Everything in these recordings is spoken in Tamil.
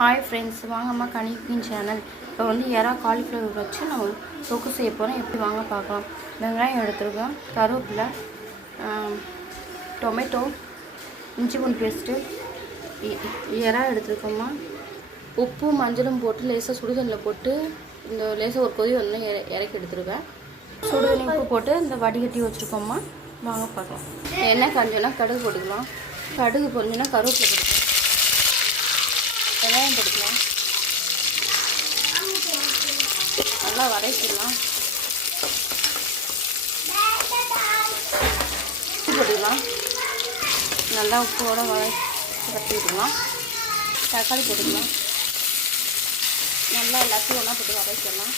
ஹாய் ஃப்ரெண்ட்ஸ், வாங்கம்மா கனி குக்கிங் சேனல். இப்போ வந்து எறா காலிஃப்ளவர் வச்சு நம்ம தொக்கு செய்ய போகிறோம். எப்படி வாங்க பார்க்கலாம். வெங்காயம் எடுத்துருக்கோம், கருவேப்பிலை, டொமேட்டோ, இஞ்சி பூண்டு பேஸ்ட்டு, எறா எடுத்துருக்கோம்மா. உப்பு மஞ்சளும் போட்டு லேசாக சுடுதண்ணில் போட்டு இந்த லேசாக ஒரு கொதி வந்து இறக்கி எடுத்துருக்கேன். சுடுதண்ணி உப்பு போட்டு இந்த வடிகட்டி வச்சுருக்கோம்மா. வாங்க பார்க்கலாம். எண்ணெய் காஞ்சோன்னா கடுகு போட்டுக்கலாம். கடுகு பொரிஞ்சுன்னா கருவேப்பிலை போட்டுக்கலாம். வெங்காயம் போட்டுக்கலாம். நல்லா வதக்கிடலாம். உப்பு போட்டுக்கலாம். நல்லா உப்போட வதக்கி விட்டுக்கலாம். தக்காளி போட்டுக்கலாம். நல்லா எல்லாத்தையும் ஒன்றா போட்டு வதக்கிடலாம்.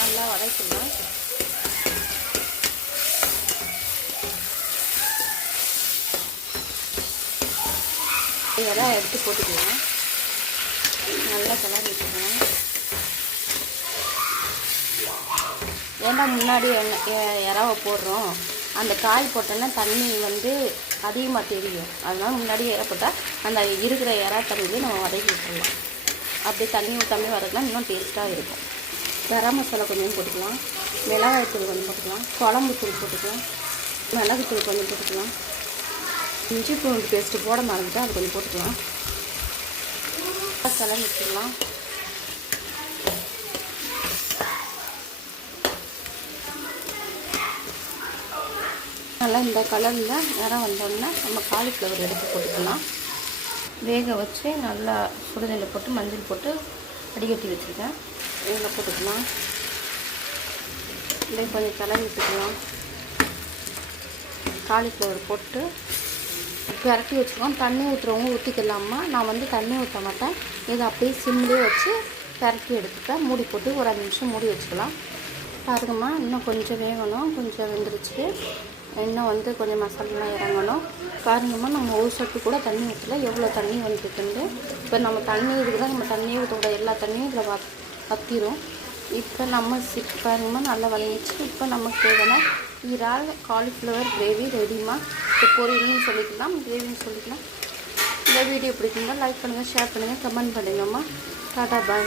நல்லா வதக்கிடலாம். இதெல்லாம் எடுத்து போட்டுக்கலாம். நல்லா கிளறி வச்சுக்கலாம். ஏன்னா முன்னாடி இறாவை போடுறோம், அந்த காய் போட்டோன்னா தண்ணி வந்து அதிகமாக தெரியும். அதனால முன்னாடி இறை போட்டால் அந்த இருக்கிற இறா தண்ணியிலே நம்ம வதக்கி விட்டுடலாம். அப்படியே தண்ணி ஊற்றாமே வதக்கலாம், இன்னும் டேஸ்ட்டாக இருக்கும். கரம் மசாலா கொஞ்சம் போட்டுக்கலாம். மிளகாய்த்தூள் கொஞ்சம் போட்டுக்கலாம். குழம்பு தூள் போட்டுக்கலாம். மிளகுத்தூள் கொஞ்சம் போட்டுக்கலாம். இஞ்சி பூண்டு பேஸ்ட்டு போட மறந்துட்டு அது கொஞ்சம் போட்டுக்கலாம். கலர் வச்சுக்கலாம். நல்லா இந்த கலரில் நேரம் வந்தோடனே நம்ம காலிஃப்ளவர் எடுத்து போட்டுக்கலாம். வேக வச்சு நல்லா சுடுதண்ணில் போட்டு மஞ்சள் போட்டு வடிகட்டி வச்சுருக்கேன். இதில் போட்டுக்கலாம். இதை கொஞ்சம் கலர் விட்டுக்கலாம். காலிஃப்ளவர் போட்டு பரட்டி வச்சுருக்கோம். தண்ணி ஊற்றுறவங்க ஊற்றிக்கலாமா. நான் வந்து தண்ணி ஊற்ற மாட்டேன். இதை அப்படியே சிம்லேயே வச்சு பரட்டி எடுத்துப்பேன். மூடி போட்டு ஒரு 5 நிமிஷம் மூடி வச்சுக்கலாம். பாருங்கம்மா, இன்னும் கொஞ்சம் வேகணும். கொஞ்சம் வெந்துருச்சு. இன்னும் வந்து கொஞ்சம் மசாலாலாம் இறங்கணும். பாருங்கம்மா, நம்ம ஒரு சொட்டு கூட தண்ணி ஊற்றல. எவ்வளோ தண்ணி வந்துருக்குன்னு. இப்போ நம்ம தண்ணி இதுக்கு தான் நம்ம தண்ணியே ஊற்றக்கூட எல்லா தண்ணியும் இதில் வற்றிடும். இப்போ நம்ம பாருங்கம்மா நல்லா வதங்கிச்சு. இப்போ நமக்கு தேவையான இறால் காலிஃப்ளவர் கிரேவி ரெடிமா. இப்போ பொரியல்னு சொல்லிக்கலாம், கிரேவின்னு சொல்லிக்கலாம். இந்த வீடியோ பிடிக்குங்களா லைக் பண்ணுங்கள், ஷேர் பண்ணுங்கள், கமெண்ட் பண்ணுங்கம்மா. டாடா பாய்.